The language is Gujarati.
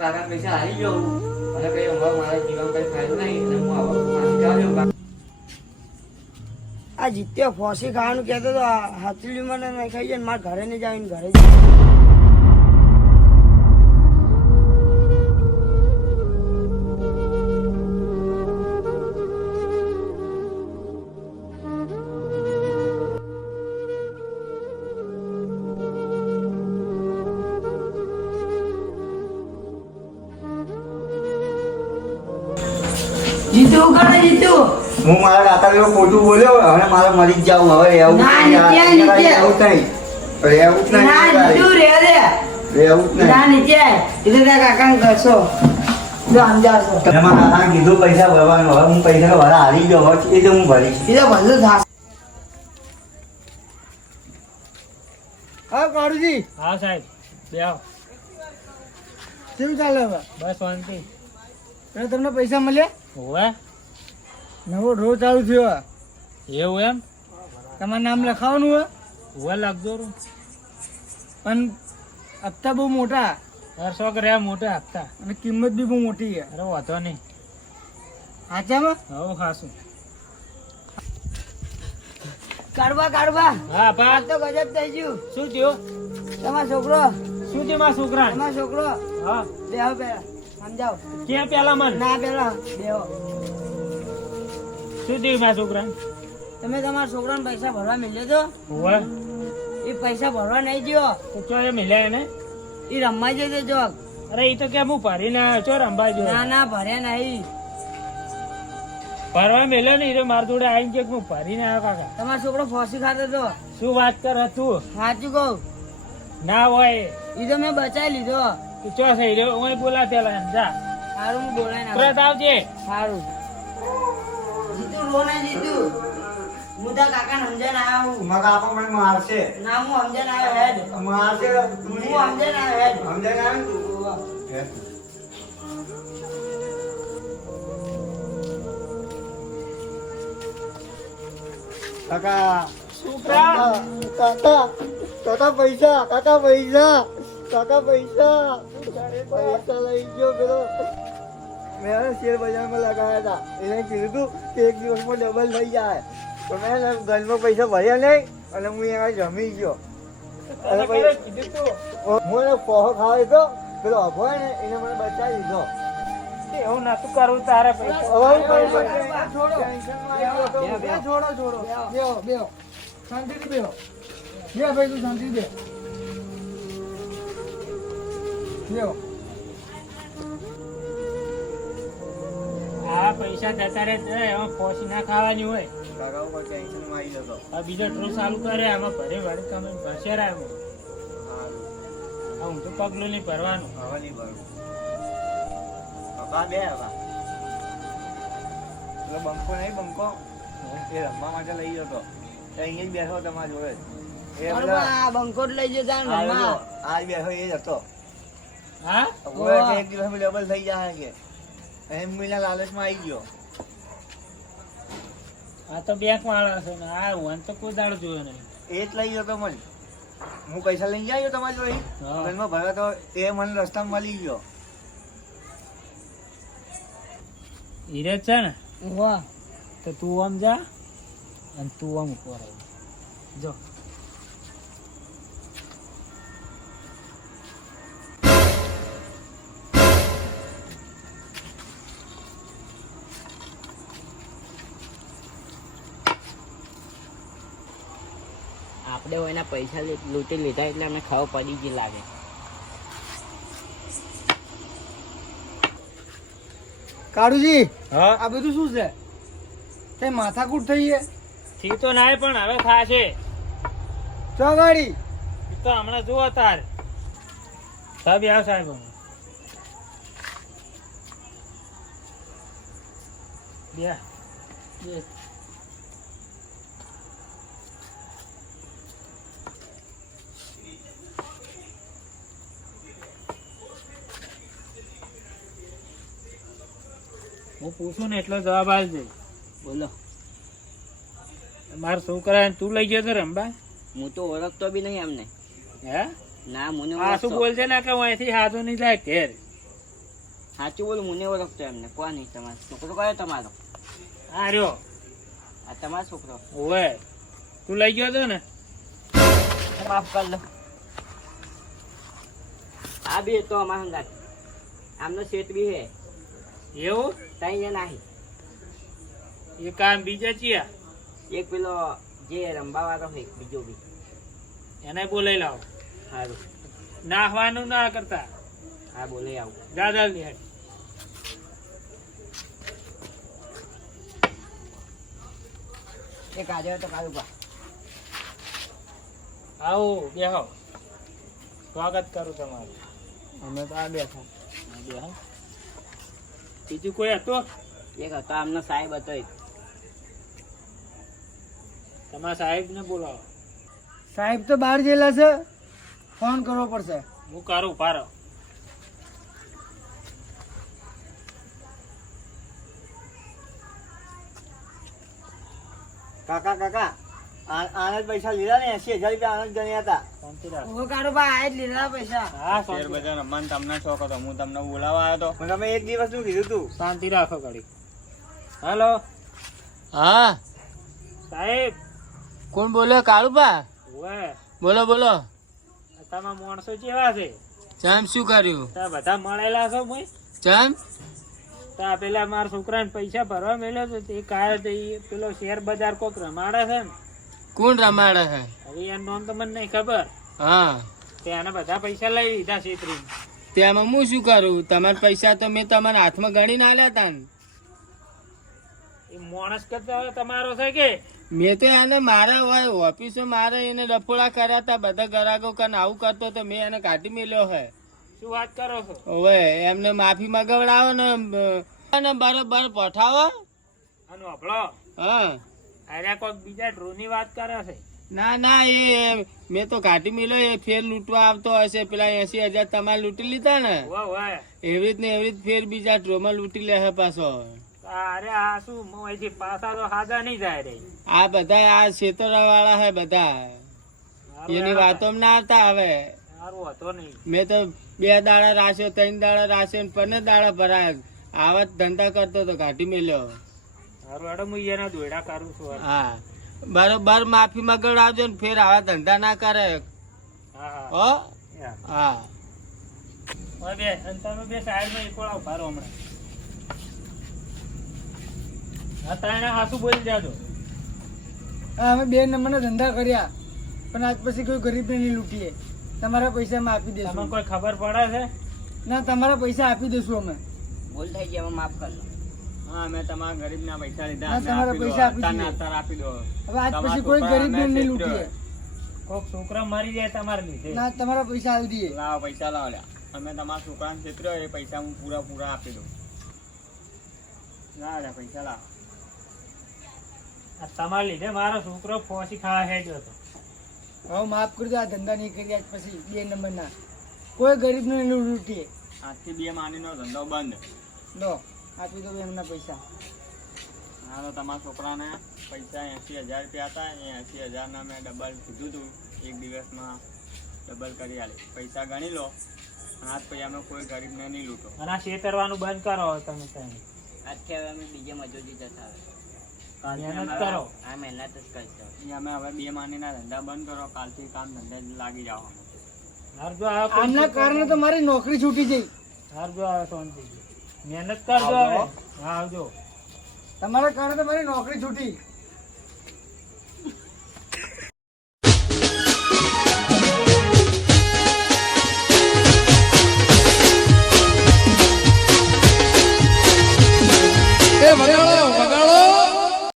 કાકા પૈસા હારી ગયો અને કઈ હવે મારા જીવન કઈ ફાયદો નહીં અને હું આવો મારી જાવ આ જીત્યો ફોસી ખાવાનું કહેતો તો હાથલી મને નહીં ખાઈ જાય મારા ઘરે નહીં જાવ ઘરે જાય જીતું કરે જીતું હું મારા કાકા જેવો ખોટું બોલ્યો હવે મારે મરી જ જાવું હવે રહેવું ના, નહીં. નીચે, રહેવું જ નીચે. નહીં રહેવું જ નહીં ના જીતું રે રે રહેવું જ નહીં ના નીચે એટલે ત્યાં કાકાને કરશો જો સમજાવશો તમે મારા કાકાને કીધું પૈસા ભરવાનું હવે હું પૈસા ભરા હારી ગયો હવે એ તો હું ભરીશ એ તો બધું થશે હા કાળુજી હા સાહેબ બેહો કેવું ચાલે હવે બસ શાંતિ તમને પૈસા મળ્યા હોવે નવો ડ્રો ચાલુ થયો એવું એમ તમારું નામ લખાવવાનું હોય હોવે લખજો રૂ પણ હપ્તા બહુ મોટા 400 રહ્યા મોટા હપ્તા અને કિંમત બી બહુ મોટી છે અરે વાંધો નહીં સાચામાં હવે ખાશું કાઢવા કાઢવા હા બા આ તો ગજબ થઈ ગયું શું થયું તમારો છોકરો શું થયું મારા છોકરા તમારો છોકરો હા બેહો પેલા સમજાવો ક્યાં પેલા મન ના પેલા બેહો શું થયું મારા છોકરા તમે તમારા છોકરાને પૈસા ભરવા મળ્યો તો હોવે એ પૈસા ભરવા નહીં ગયો તો ચો એ મિલ્યા એને એ રમવા જતો જોક અરે એ તો કેમ હું ભરીને આવ્યો છો રંબા જો ના ના ભર્યા નહીં ભરવા મેલ્યો ને એ તો મારા જોડે આવીને કે હું ભરીને આવ્યો કાકા તમારો છોકરો ફોસી ખાતો તો શું વાત કર તું સાચું કહું ના હોય એ તો મેં બચાવી લીધો તું ચો થઈ રહ્યો હું બોલા પેલા એમ જા સારું હું બોલાય ના પરત આવજે સારું જીતું રો ના જીતું હું તો કાકા સમજણ આવ્યો હું મારા કાકા મને મારશે ના હું સમજણ આવ્યો હેડ મારશે તું હું સમજણ આવ્યો હેડ સમજાય ને તું હે? કાકા છોકરા કાકા કાકા પૈસા કાકા પૈસા કાકા પૈસા પૈસા લઈ ગયો પેલો મેં શેર બજારમાં લગાવ્યા હતા એને કીધું કે એક દિવસમાં ડબલ થઈ જાય તો મેં ઘરમાં પૈસા ભર્યા નહીં અને હું એમાં જમી ગયો અને પછી હું એને પોહો ખાવા દીધો પેલો અભો ને એને મને બચાવી દીધો એવું નતું કરવું તારે પૈસા હવે હું કઈ શકું? છોડો. ટેન્શનમાં આવી ગયો તો હું. છોડો છોડો બેહો બેહો શાંતિથી બેહો બે ભાઈ તું શાંતિ દે બેહો આ પૈસા જતા રહે છે એમાં ફોસી ના ખાવાની હોય કાકા ઉપર ટેન્શનમાં આવી જતો આ બીજો ટ્રો ચાલુ કરે આમાં ભરે વાળી તમે ભરશે રે આમાં આ હું તો પગલું નહીં ભરવાનું હવે નહીં ભરું પપ્પા બે હવે પેલો બંકો નહીં બંકો એ રમવા માટે લઈ ગયો તો એ અહીંયા જ બેઠો તમારા જોડે જ. એ પેલા બરોબર બંકોટ લઈ જતા ને રમવા. આજ બેઠો એ જ હતો હા હવે કે એક દિવસમાં ડબલ થઈ જાય કે એમ મહિના લાલચમાં આવી ગયો આ તો બેંક વાળા છે ને આ હું તો કોઈ દાડો જોયો નહીં એ જ લઈ ગયો તો મને હું પૈસા લઈને આવ્યો તમારી જોડે હા. ઘરમાં ભર્યો તો એ મને રસ્તામાં મળી ગયો હીરે છે ને વાહ તો તું આમ જા અને તું આમ ઉપર આવી જો આપણે એના પૈસા લૂંટી લીધા એટલે અમને ખબર પડી ગઈ લાગે કાળુજી હા આ બધું શું છે કઈ માથાકૂટ થઈ છે થી તો નાય પણ હવે થાશે ચો ગાડી ઈ તો હમણાં જુઓ તાર સબ આવ સાહેબ બે બે હું પૂછું ને એટલો જવાબ આવજે બોલો મારા છોકરા તું લઈ ગયો તો રંબા હું તો ઓળખતો બી નહીં અમને હે ના મને આ શું બોલશે ને કે હું અહીંથી હાથું નહીં જાય ઘેર સાચું બોલું, મને ઓળખતો એમને. કોણ નહીં તમારો છોકરો? કયો તમારો? આ રહ્યો. આ તમારો છોકરો? ઓવે તું લઈ ગયો હતો ને? માફ કર લો. આ બી તો અમારા હંગાત. આમનો શેઠ બી હે. એવું? તઈ જણા હે. એ કામ બીજા ચિયા? એક પેલો જે રંબા વાળો હોય, બીજો બી. એને બોલાઈ લાવો. સારું. નાહવાનું ના કરતા. હા, બોલે આવું. દાદા ની હાડી. એક આજે તો કાઢું પા. આવો બેહો. સ્વાગત કરું તમારું. અમે તો આ બેઠા. બેહો. બીજું કોઈ હતો? એક હતો આમનો સાહેબ હતો એક. તમારા સાહેબ ને બોલાવો. સાહેબ તો બહાર ગયેલા છે, ફોન કરવો પડશે. હું કરું પારો. કાકા કાકા આને જ પૈસા લીધા ને 80,000 રૂપિયા આને જ ગણ્યા હતા. શાંતિ રાખ. ઉભો કાઢો બા, આ જ લીધા પૈસા. હા, શેર શાંતિ બજાર રમવાનું તમને શોખ હતો, હું તમને બોલાવા આવ્યો હતો. મને તમે એક દિવસ નું કીધું તું. શાંતિ રાખો ઘડી. હાલો હા, સાહેબ. કોણ બોલ્યો? કાળુબા ઓવે બોલો બોલો. તમારા માણસો કેવા છે? ચમ શું કર્યું? તા બધા મળેલા છો ભાઈ? ચમ તા પેલા મારા છોકરાને પૈસા ભરવા મેલ્યો તો તે કાલે તો ઈ પેલો શેર બજાર કોક રમાડે છે ને. કોણ રમાડે છે? હવે એનું નામ તો મને નહીં ખબર. હા, તે આને બધા પૈસા લઈ લીધા છેતરી. તેમાં હું શું કરું? તમારા પૈસા તો મેં તમારા હાથમાં ગણીને આલ્યા હતા ને. એ માણસ કરતા હવે તમારો છે કે? મેં તો એને મારા હોય ઓફિસો મારે એને ડફોડા કર્યા હતા, બધા ગરાકો કન આવું કરતો તો મેં એને કાઢી મેલ્યો હે. શું વાત કરો છો? હવે એમને માફી મગાવડાવો ને અને બરોબર પઠાવો. આનો હભળો. હા, અરે કોઈક બીજા ડ્રોની વાત કરે છે. ના ના, એ મેં તો કાઢી મેલ્યો. એ ફેર લૂંટવા આવતો હશે. પેલા 80,000 તમારે લૂંટી લીધા ને, વાહ એવી રીત ને એવી રીત ફેર બીજા ડ્રોમાં લૂંટી લે હે પાછો. અરે આ શું અહીંથી પાછા તો હાજા નહીં જાય રે. આ બધા આ છેતરા વાળા હે બધા, એની વાતો ના આવતા. હવે સારું હતો નહીં. મેં તો 2 દાડા રાખ્યો, 3 દાડા રાખ્યો, 15 દાડા ભરાય. આવા જ ધંધા કરતો તો કાઢી મેલ્યો. સારું હેડો હું એના દોયડા કરું છું. હા, બરોબર માફી મગાવડાવજો ને ફેર આવા ધંધા ના કરે. હા હા હો હા. હવે બે અને તમે બે સાઈડમાં એકવાળા ઉભા રહો હમણાં. હા તાણે હાસુ બોલી જાજો. અમે 2 નંબરના ધંધા કર્યા, પણ આજ પછી કોઈ ગરીબને નહીં લૂંટીએ. તમારા પૈસા અમે આપી તમને દઈશું. કોઈ ખબર પડે છે? ના, તમારા પૈસા આપી દઈશું અમે. ભૂલ થઈ ગઈ, હવે માફ કર લો. હા, મેં તમારા ગરીબના પૈસા લીધા. ના, અમે તમારા આપી દો. પૈસા આપી અત્યારને દઈએ. અત્યારે આપી દો. હવે આજ તમારા પછી કોઈ છોકરા ગરીબને અમે નહીં છેતર્યો. લૂંટીએ. કોક છોકરા મરી જાય તમારે લીધે. ના, તમારા પૈસા આપી દઈએ. લાવો પૈસા લાવો લ્યા. અમે તમારા છોકરાને છેતર્યો, એ પૈસા હું પૂરા આપી દઉં. ના લ્યા, પૈસા લાવો. આ તમારા લીધે મારો છોકરો ફોસી ખાવા હેડ્યો હતો. હવે માફ કરજો, આ ધંધા નહીં કરી આજ પછી 2 નંબરના. કોઈ ગરીબને નહીં લૂંટીએ. આજથી 2 માનીનો ધંધો બંધ. લો, આપી દો એમના પૈસા. હા, તો તમારા છોકરાને પૈસા 80,000 રૂપિયા હતા. એ 80,000 ના મેં ડબલ કીધું હતું, એક દિવસમાં ડબલ કરી આલે. પૈસા ગણી લો. આજ પછી અમે કોઈ ગરીબને નહીં લૂંટો. અને આ છેતરવાનું બંધ કરો હવે તમે ત્યાં. આજથી હવે અમે બીજે મજૂરી જતા આવે. મહેનત કરો. આ મહેનત જ કરશો. એ અમે હવે 2 માનીના ધંધા બંધ કરો. કાલથી કામ ધંધા લાગી જાઓ. હારજો આવે કોઈ આમના કારણે તો મારી નોકરી છૂટી જઈ. હારજો આવે શાંતિ. મહેનત કરજો હવે. હા આવજો. તમારા કારણે તો મારી નોકરી છૂટી.